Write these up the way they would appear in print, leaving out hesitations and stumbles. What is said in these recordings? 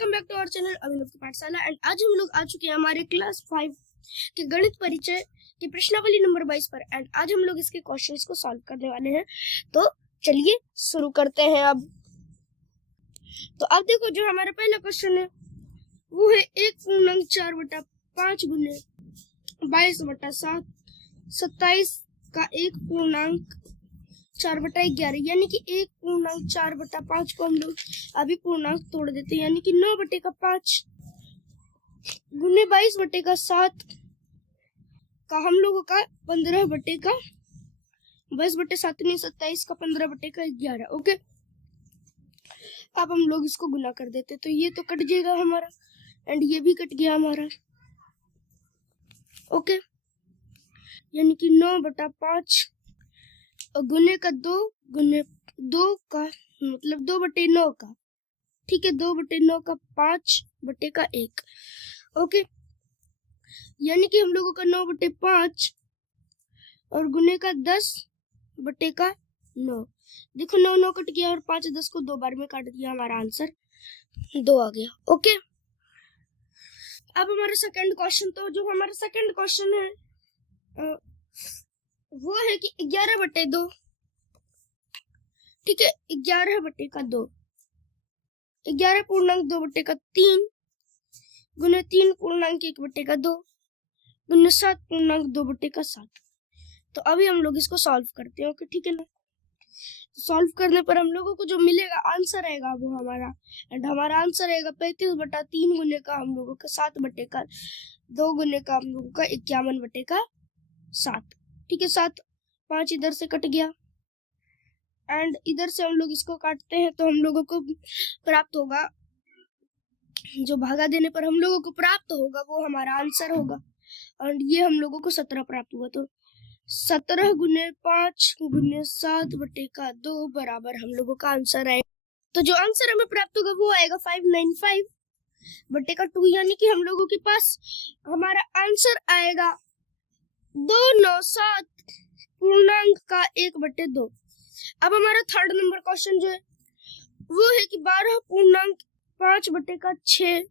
Welcome back to our channel Abhinav की पाठशाला। And आज हम लोग आ चुके हैं हमारे क्लास 5 के गणित परिचय की प्रश्नावली नंबर 22 पर। एंड आज हम लोग इसके क्वेश्चंस को सॉल्व करने वाले हैं। तो चलिए शुरू करते हैं। अब देखो, जो हमारा पहला क्वेश्चन है वो है 1.4/5 गुने 22/7 27 का 1.4/11 यानी कि 1.4/5 को हम लोग अभी पूर्णांक तोड़ देते हैं, यानी कि 9/5 गुने 22/7 का हम लोगों का 22/7 नहीं 27 का 15/11। ओके, अब हम लोग इसको गुना कर देते, तो ये तो कट जाएगा हमारा एंड ये भी कट गया हमारा। ओके, यानी कि 9/5 गुने का 2 गुने 2 का मतलब 2/9 का, ठीक है, 2/9 का 5/1। ओके, यानी कि हम लोगों का 9/5 और गुने का 10/9। देखो 9 9 कट गया और 5 10 को 2 बार में काट दिया, हमारा आंसर 2 आ गया। ओके, अब हमारा सेकंड क्वेश्चन, तो जो हमारा सेकंड क्वेश्चन है वो है कि 11/2, ठीक है, 11/2 11.2/3 गुने 3.1/2 गुने 7.2/7। तो अभी हम लोग इसको सॉल्व करते हैं। ओके, ठीक है ना। सॉल्व करने पर हम लोगों को जो मिलेगा आंसर आएगा वो हमारा आंसर आएगा 35/3 गुने का हम लोगों का 7/2 गुने का हम लोगों का 51/7। ठीक है, 7 5 इधर से कट गया एंड इधर से हम लोग इसको काटते हैं तो हम लोगों को प्राप्त होगा, जो भागा देने पर हम लोगों को प्राप्त होगा वो हमारा आंसर होगा। और ये हम लोगों को 17 प्राप्त हुआ, तो 17 गुने 5 गुने 7/2 बराबर हम लोगों का आंसर आएगा। तो जो आंसर हमें प्राप्त होगा वो आएगा 595/2, यानी कि हम लोगों के पास हमारा आंसर आएगा 297 पूर्णांक का 1/2। अब हमारा थर्ड नंबर क्वेश्चन जो है वो है कि 12.5/6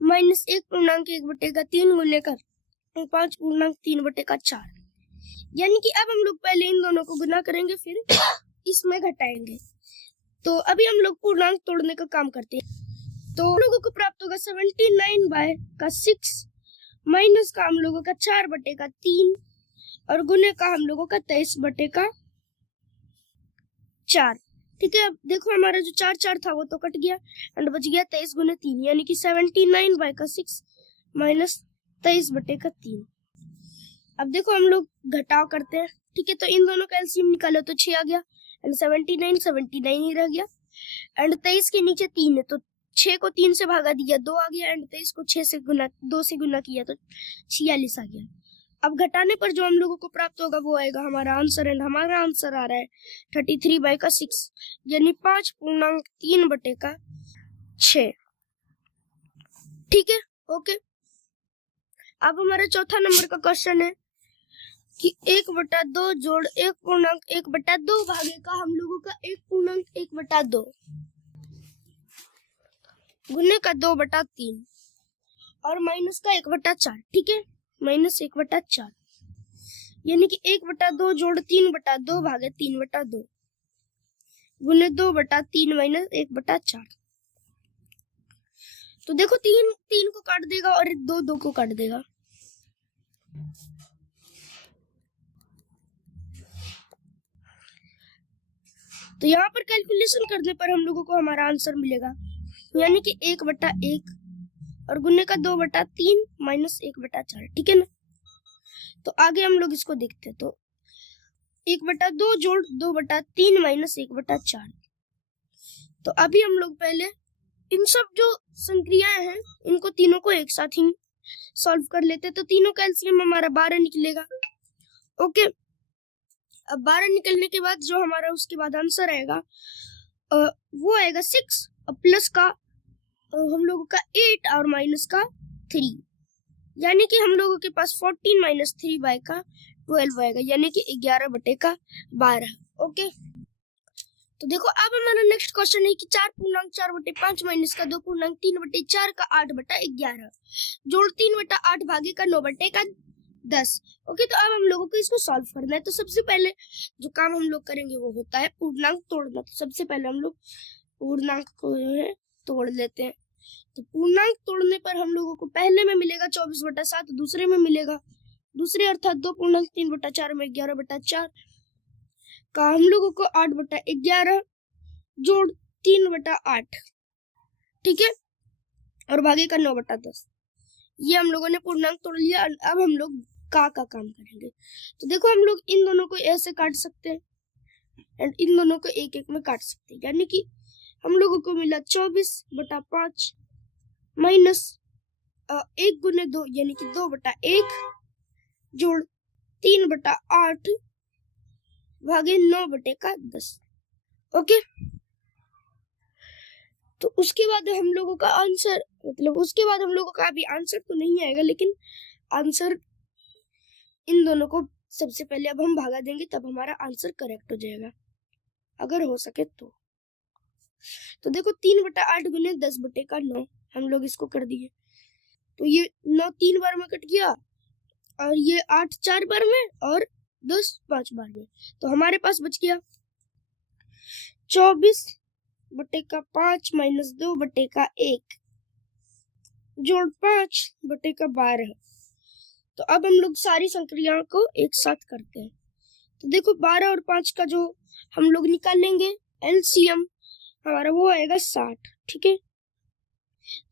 माइनस 1.1/3 गुने कर 5.3/4, यानी कि अब हम लोग पहले इन दोनों को गुना करेंगे फिर इसमें घटाएंगे। तो अभी हम लोग पूर्णांक तोड़ने का काम करते हैं। तो हम लोगों को प्राप्त होगा 79/6 माइनस का हम लोगों का 4/3 और गुने का हम लोगों का 23/4। ठीक है, अब देखो हमारा जो 4 था वो तो कट गया एंड बच गया 23 गुने 3, यानी कि 79/6 माइनस 23/3। अब देखो हम लोग घटाव करते हैं, ठीक है, तो इन दोनों का एलसीएम निकालो तो 6 आ गया एंड 79 ही रह गया एंड 23 के नीचे 3 है तो 6 को 3 से भागा दिया 2 आ गया एंड 23 को 2 से गुना किया तो 46 आ गया। अब घटाने पर जो हम लोगों को प्राप्त होगा वो आएगा हमारा आंसर एंड हमारा आंसर आ रहा है 33/6 यानी 5.3/6। ठीक है, ओके। अब हमारा चौथा नंबर का क्वेश्चन है कि 1/2 जोड़ 1.1/2 भागे का हम लोगों का 1.1/2 गुने का 2/3 और माइनस का 1/4, ठीक है, माइनस 1/4 यानी कि 1/2 जोड़ 3/2 भागे 3/2 गुने 2/3 माइनस 1/4। तो देखो 3 को काट देगा और 2 को काट देगा। तो यहाँ पर कैलकुलेशन करने पर हम लोगों को हमारा आंसर मिलेगा, यानी कि 1/1 और गुने का 2/3 माइनस 1/4। ठीक है ना। तो आगे हम लोग इसको देखते हैं। तो 1/2 जोड़ 2/3 माइनस 1/4। तो अभी हम लोग पहले इन सब जो संक्रियाएं हैं इनको तीनों को एक साथ ही सॉल्व कर लेते, तो तीनों का एलसीएम हमारा 12 निकलेगा। ओके, अब 12 निकलने के बाद जो हमारा उसके बाद आंसर आएगा वो आएगा 6 प्लस का हम लोगों का 8 और माइनस का 3, यानी कि हम लोगों के पास 14 माइनस 3/12 आएगा, यानी कि 11/12। ओके, तो देखो अब हमारा नेक्स्ट क्वेश्चन है कि 4.4/5 माइनस का 2.3/4 का 8/11 जोड़ 3/8 भागे का 9/10। ओके, तो अब हम लोगों को इसको सॉल्व करना है। तो सबसे पहले जो काम हम लोग करेंगे वो होता है पूर्णांक तोड़ना। तो सबसे पहले हम लोग पूर्णांक को जो है तोड़ लेते हैं। तो पूर्णांक तोड़ने पर हम लोगों को पहले में मिलेगा 24/7, दूसरे में मिलेगा दूसरे अर्थात 2.3/4 में 11/4 का हम लोगों को 8/11 जोड़ 3/8, ठीक है, और भागे का 9/10। ये हम लोगों ने पूर्णांक तोड़ लिया। अब हम लोग का काम करेंगे। तो देखो हम लोग इन दोनों को ऐसे काट सकते हैं एंड इन दोनों को एक एक में काट सकते हैं, यानी कि हम लोगों को मिला 24/5 माइनस 1 गुने 2 यानी कि 2/1 जोड़ 3/8 भागे 9/10। ओके, तो उसके बाद हम लोगों का आंसर मतलब उसके बाद हम लोगों का अभी आंसर तो नहीं आएगा, लेकिन आंसर इन दोनों को सबसे पहले अब हम भागा देंगे, तब हमारा आंसर करेक्ट हो जाएगा अगर हो सके तो। तो देखो 3/8 गुने 10/9 हम लोग इसको कर दिए। तो ये 9 3 बार में कट गया और ये 8 4 बार में और 10 5 बार में। तो हमारे पास बच गया 24/5 माइनस 2/1 जोड़ 5/12। तो अब हम लोग सारी संक्रियाओं को एक साथ करते हैं। तो देखो 12 और 5 का जो हम लोग निकालेंगे एलसीएम हमारा वो आएगा 60, ठीक है।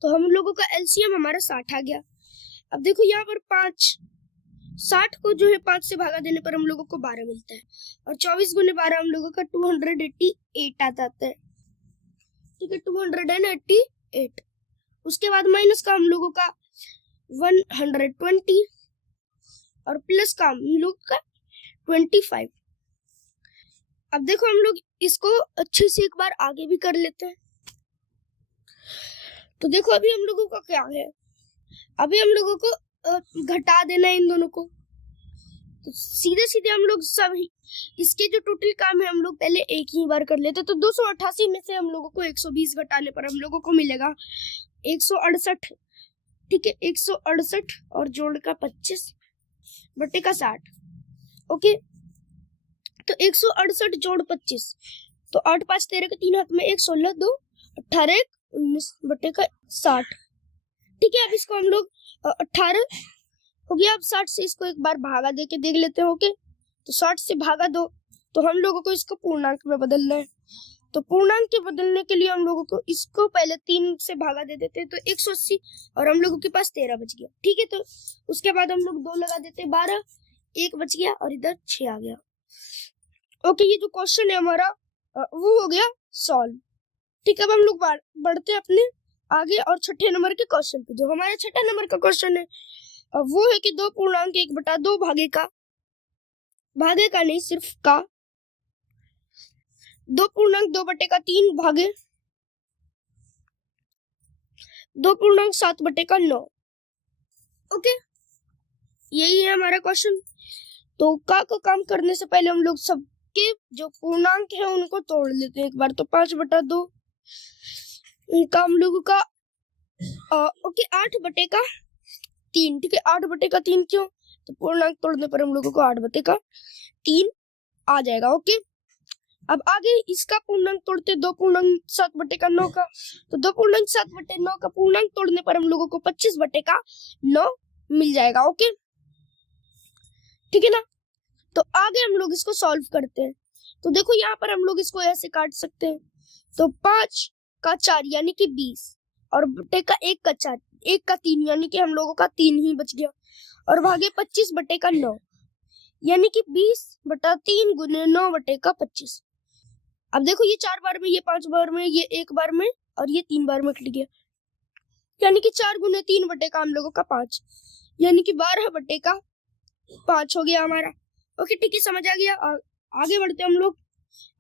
तो हम लोगों का एलसीएम हमारा 60 आ गया। अब देखो यहाँ पर 60 को जो है 5 से भागा देने पर हम लोगों को 12 मिलता है और 24 गुने 12 हम लोगों का 288 आ जाता है, ठीक है, 288। उसके बाद माइनस का हम लोगों का 120 और प्लस का हम लोग का 25। अब देखो हम लोग इसको अच्छे से एक बार आगे भी कर लेते हैं। तो देखो अभी हम लोगों का क्या है, अभी हम लोगों को घटा देना है इन दोनों को। तो सीधे सीधे हम लोग सब इसके जो टोटल काम है हम लोग पहले एक ही बार कर लेते। तो 288 में से हम लोगों को 120 घटाने पर हम लोगों को मिलेगा 168, ठीक है, 168 और जोड़ का 25/60। ओके, तो 168 जोड़ 25, तो 8 5 13 के 3 हाथ में 1 16 2 18 19/60, ठीक है। अब इसको हम लोग 18 हो गया। अब 60 से इसको एक बार भागा दे के देख लेते हैं। ओके, तो 60 से भागा दो तो हम लोगों को इसको पूर्णांक में बदलना है। तो पूर्णांक के बदलने के लिए हम लोगों को इसको पहले 3 से भागा दे देते हैं, तो 180 और हम लोगों के पास 13 बच गया, ठीक है। तो उसके बाद हम लोग 2 लगा देते हैं, 12 1 बच गया और इधर 6 आ गया। ओके, ये जो क्वेश्चन है हमारा वो हो गया सॉल्व, ठीक है। अब हम लोग बढ़ते हैं अपने आगे और छठे नंबर के क्वेश्चन पे। जो हमारा छठा नंबर का क्वेश्चन है वो है कि 2.1/2 भागे का नहीं सिर्फ का 2.2/3 भागे 2.7/9। ओके, यही है हमारा क्वेश्चन। तो का काम करने से पहले हम लोग सबके जो पूर्णांक है उनको तोड़ लेते हैं एक बार। तो 5/2 का हम लोगों का ओके 8/3, ठीक है, 8/3 क्यों, तो पूर्णांक तोड़ने पर हम लोगों को 8/3 आ जाएगा। ओके, अब आगे इसका पूर्णांक तोड़ते 2.7/9 का, तो 2.7/9 का पूर्णांक तोड़ने पर हम लोगों को 25/9 मिल जाएगा। ओके, ठीक है ना। तो आगे हम लोग इसको सॉल्व करते हैं। तो देखो यहाँ पर हम लोग इसको ऐसे काट सकते हैं। तो 5 का 4 यानी कि 20 और बटे का 1 का 4 1 का 3 यानी कि हम लोगों का 3 ही बच गया और भागे 25/9 यानी कि 20/3 गुने 9/25। अब देखो ये 4 बार में, ये 5 बार में, ये 1 बार में और ये 3 बार में कट गया, यानी कि 4 गुने 3/का हम लोगों का 5 यानी कि 12/5 हो गया हमारा। ओके, ठीक है, समझ आ गया। आगे बढ़ते हम लोग।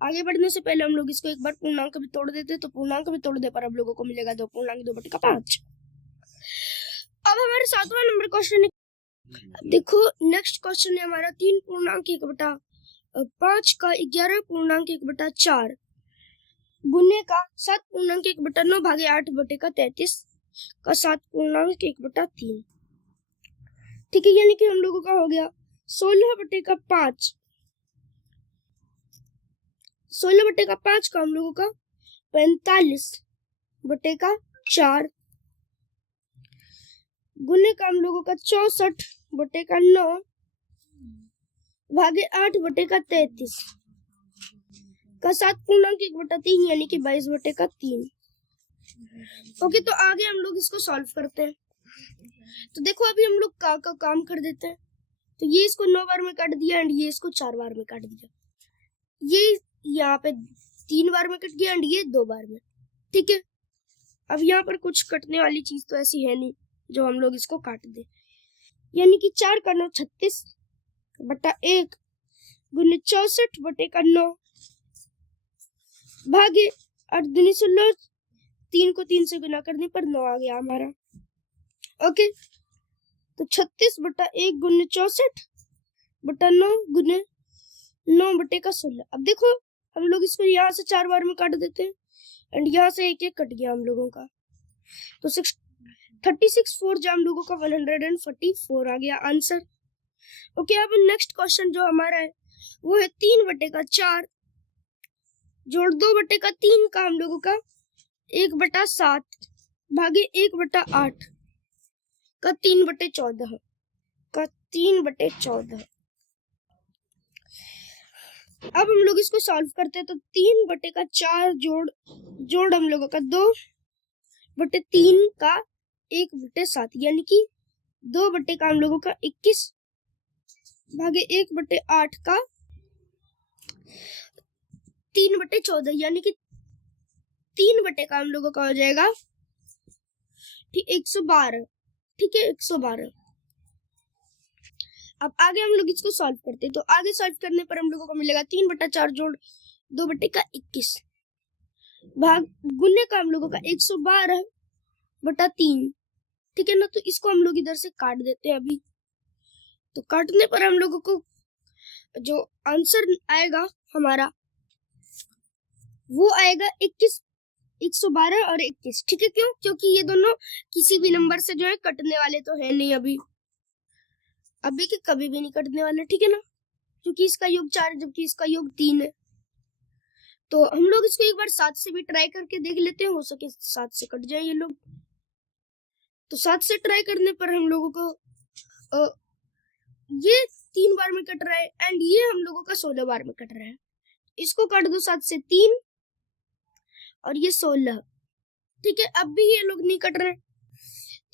आगे बढ़ने से पहले हम लोग इसको एक बार पूर्णांक भी तोड़ देते, तो पूर्णांक भी तोड़ने पर हम लोगों को मिलेगा 2.2/5। अब हमारे 7वां नंबर क्वेश्चन है। देखो नेक्स्ट क्वेश्चन है हमारा 3.1/5 का 11.1/4 गुने का 7.1/9 भागे 8/33 का 7.1/3। ठीक है, यानी कि हम लोगों का हो गया 16/5। 16/5 का हम लोगों का 45/4 गुने का हम लोगों का 64/9 भागे 8/33 का 7.1/3 यानी कि 22/3। ओके, तो आगे हम लोग इसको सॉल्व करते हैं। तो देखो अभी हम लोग का काम कर देते हैं। तो ये इसको 9 बार में काट दिया एंड ये इसको 4 बार में काट दिया। ये यहाँ पे 3 बार में कट गया एंड ये 2 बार में। ठीक है, अब यहाँ पर कुछ कटने वाली चीज तो ऐसी है नहीं जो हम लोग इसको काट दे, यानी कि 4 का 9 36/1 गुने 64/9 भागे 8 दूनी 16। 3 को 3 से गुना करने पर 9 आ गया हमारा। ओके, तो 36/1 गुने 64/9 गुने 9/16। अब देखो हम लोग इसको यहाँ से 4 बार में काट देते हैं एंड यहाँ से एक एक कट गया हम लोगों का। तो 36 4 जो हम लोगों का 144 आ गया आंसर। ओके, अब नेक्स्ट क्वेश्चन जो हमारा है वो है 3/4 जोड़ 2/3 का हम लोगों का 1/7 भागे 1/8 का 3/14 का 3/14। अब हम लोग इसको सॉल्व करते हैं। तो 3/4 जोड़ हम लोगों का 2/3 का 1/7 यानी कि 2 का हम लोगों का 21 भागे 1/8 का 3/14 यानी कि 3 का हम लोगों का हो जाएगा ठीक 112। ठीक है, 112। अब आगे हम लोग इसको सॉल्व करते हैं। तो आगे सॉल्व करने पर हम लोगों को मिलेगा 3/4 जोड़ 2/21 भाग गुने का हम लोगों का 112/3। ठीक है ना, तो इसको हम लोग इधर से काट देते हैं अभी। तो काटने पर हम लोगों को जो आंसर आएगा हमारा वो आएगा 21, 112 और 21। ठीक है, क्यों? क्योंकि ये दोनों किसी भी नंबर से जो है कटने वाले तो है नहीं अभी के कभी भी नहीं कटने वाले। ठीक है ना, क्योंकि इसका योग 4 है जबकि इसका योग 3 है। तो हम लोग इसको एक बार 7 से भी ट्राई करके देख लेते हैं, हो सके 7 से कट जाए ये लोग। तो 7 से ट्राई करने पर हम लोगों को ये 3 बार में कट रहा है एंड ये हम लोगों का 16 बार में कट रहा है। इसको काट दो 7 से 3 और ये 16। ठीक है, अब भी ये लोग नहीं कट रहे।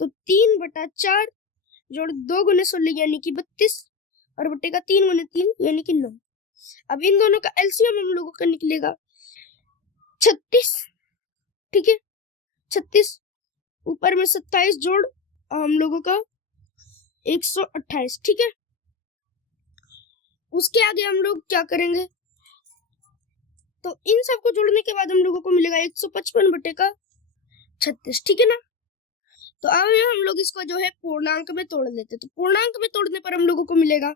तो 3/4 जोड़ 2 गुने 16 यानी कि 32 और बट्टे का 3 गुने 3 यानी कि 9। अब इन दोनों का एलसीएम हम लोगों का निकलेगा 36। ठीक है, 36 ऊपर में 27 जोड़ हम लोगों का 128। ठीक है, उसके आगे हम लोग क्या करेंगे? तो इन सबको जोड़ने के बाद हम लोगों को मिलेगा 155/36। ठीक है ना, तो अब हम लोग इसको जो है पूर्णांक में तोड़ लेते हैं। तो पूर्णांक में तोड़ने पर हम लोगों को मिलेगा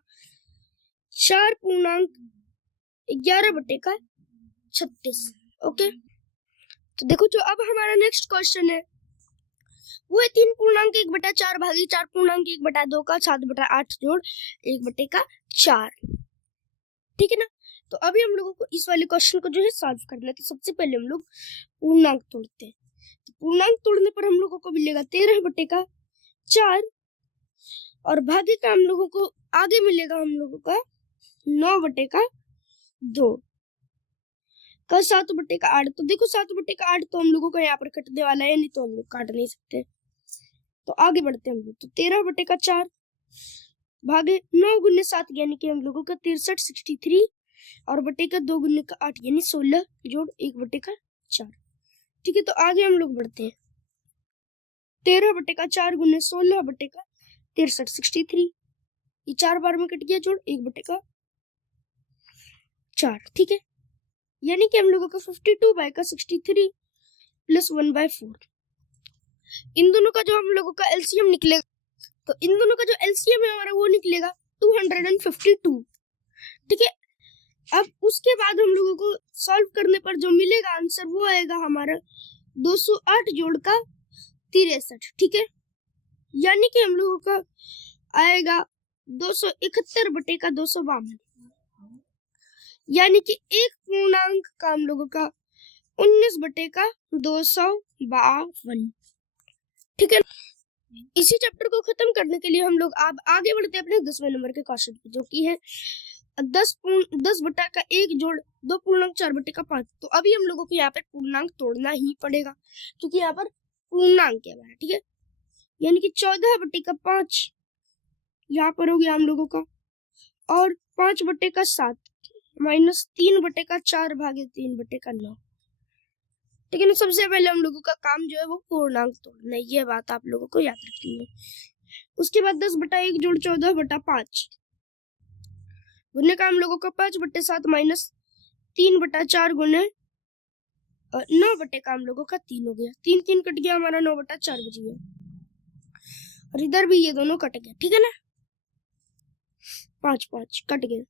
4.11/36। ओके, तो देखो जो अब हमारा नेक्स्ट क्वेश्चन है वो है 3.1/4 भागी 4.1/2 का 7/8 जोड़ 1/4। ठीक है ना, तो अभी हम लोगों को इस वाले क्वेश्चन को जो है सॉल्व करना है। तो सबसे पहले हम लोग पूर्णांक तोड़ते हैं। तो पूर्णांक तोड़ने पर हम लोगों को मिलेगा 13/4 और भागे का हम लोगों को आगे मिलेगा हम लोगों का 9/2 का 7/8। तो देखो 7/8 तो हम लोगों का यहाँ पर कटने वाला है, नहीं तो हम लोग काट नहीं सकते। तो आगे बढ़ते हैं हम लोग। तो 13/4 भागे 9 गुने 7 यानी कि हम लोगों का 63 63 और बटे का 2 गुने का 8 यानी 16 जोड़ 1/4। ठीक है, तो आगे हम लोग बढ़ते हैं। 13/4 गुने 16/63 63 ये 4 बार में कट गया जोड़ 1/4। ठीक है, यानी कि हम लोगों का 52/63 प्लस 1/4। इन दोनों का जो हम लोगों का एलसीएम निकलेगा, तो इन दोनों का जो एलसीएम है हमारा वो निकलेगा 252। ठीक है, अब उसके बाद हम लोगों को सॉल्व करने पर जो मिलेगा आंसर वो आएगा हमारा 208 जोड़ का 63, ठीक है। यानी कि हम लोगों का आएगा 271 बटे का 252, यानी कि एक पूर्णांक का हम लोगों का 19 बटे का 252, ठीक है। इसी चैप्टर को खत्म करने के लिए हम लोग अब आगे बढ़ते हैं अपने 10वें नंबर के क्वेश्चन पे, जो कि है 10 बटा का 1 जोड़ 2 पूर्णांक 4 बटे का 5। तो अभी हम लोगों को यहाँ पर पूर्णांक तोड़ना ही पड़ेगा, क्योंकि यहाँ पर पूर्णांक है हमारा, ठीक है। यानी कि 14 बटे का 5 यहाँ पर हो गया हम लोगों का, और 5 बटे का 7 माइनस 3 बटे का 4 भागे 3 बटे का 9, ठीक है ना। सबसे पहले हम लोगों का काम जो है वो पूर्णांक तोड़ना है, ये बात आप लोगों को याद रखनी है। उसके बाद 10 बटा 1 जोड़ 14 बटा 5 गुने का हम लोगों का 5 बटे 7 माइनस 3 बटा 4 गुने 9 बटे का हम लोगों का 3 हो गया। 3 3 कट गया हमारा, 9 बटा 4 बच गया, और इधर भी ये दोनों कट गए, ठीक है ना। 5 5 कट गए,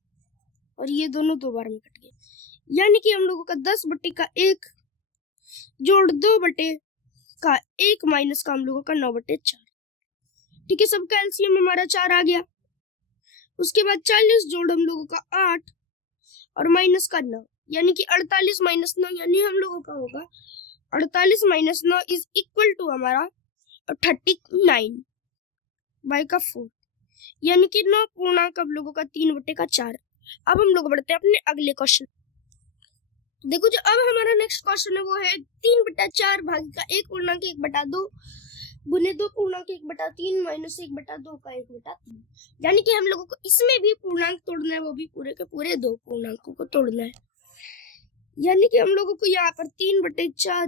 और ये दोनों 2 बार में कट गए। यानी कि हम लोगों का 10 बटे का 1 जोड़ 2 बटे का 1 माइनस का हम लोगों का 9 बटे 4, ठीक है। सबका एलसीएम हमारा 4 आ गया। उसके बाद 40 जोड़ हम लोगों का 8 और माइनस का 9, यानी कि 48 माइनस 9, यानी हम लोगों का होगा 48 माइनस 9 इज इक्वल टू हमारा 39 बाई का 4, यानी कि 9 पूर्णांक हम लोगों का 3 बटे का 4। अब हम लोग बढ़ते हैं अपने अगले क्वेश्चन। देखो जो अब हमारा नेक्स्ट क्वेश्चन है वो है 3 बटा 4 भाग का 1 पूर्णांक 1 बटा 2 गुने 2 पूर्णांक 1 बटा 3 माइनस 1 बटा 2 का 1 बटा 3। यानी कि हम लोगों को इसमें भी पूर्णांक तोड़ना है, वो भी पूरे के पूरे 2 पूर्णांकों को तोड़ना है। यानी कि हम लोगों को यहाँ पर 3 बटे 4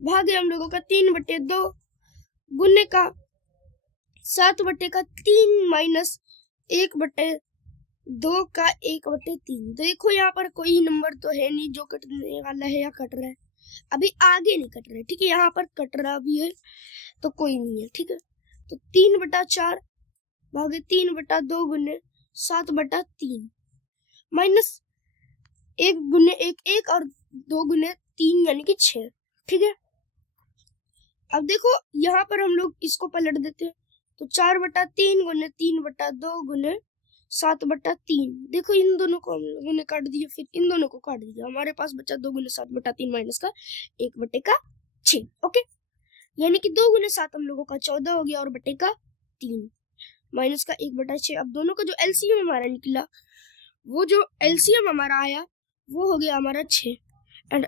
भागे हम लोगों का 3 बटे 2 गुने का 7 बटे का 3 माइनस 1 बटे 2 का 1 बटे 3। देखो यहाँ पर कोई नंबर तो है नहीं जो कटने वाला है या कट रहा है, अभी आगे नहीं कट रहा है, ठीक है। यहाँ पर कट रहा भी है तो कोई नहीं है, ठीक है। तो 3 बटा 4 भागे 3 बटा 2 गुने 7 बटा 3 माइनस 1 गुने 1 और 2 गुने 3 यानी कि 6, ठीक है। अब देखो यहाँ पर हम लोग इसको पलट देते हैं, तो 4 बटा 3 गुने 3 बटा 2 गुने 7 बटा 3। देखो इन दोनों को हम लोगों ने काट दिया, फिर इन दोनों को काट दिया, हमारे पास बचा 2 गुने 7 बटा 3 माइनस का 1 बटे का 6, ओके। यानी कि 2 गुने 7 हम लोगों का 14 हो गया, और बटे का 3 माइनस का 1 बटा 6। अब दोनों का जो एलसीएम हमारा निकला, वो जो एलसीएम हमारा आया वो हो गया हमारा 6, एंड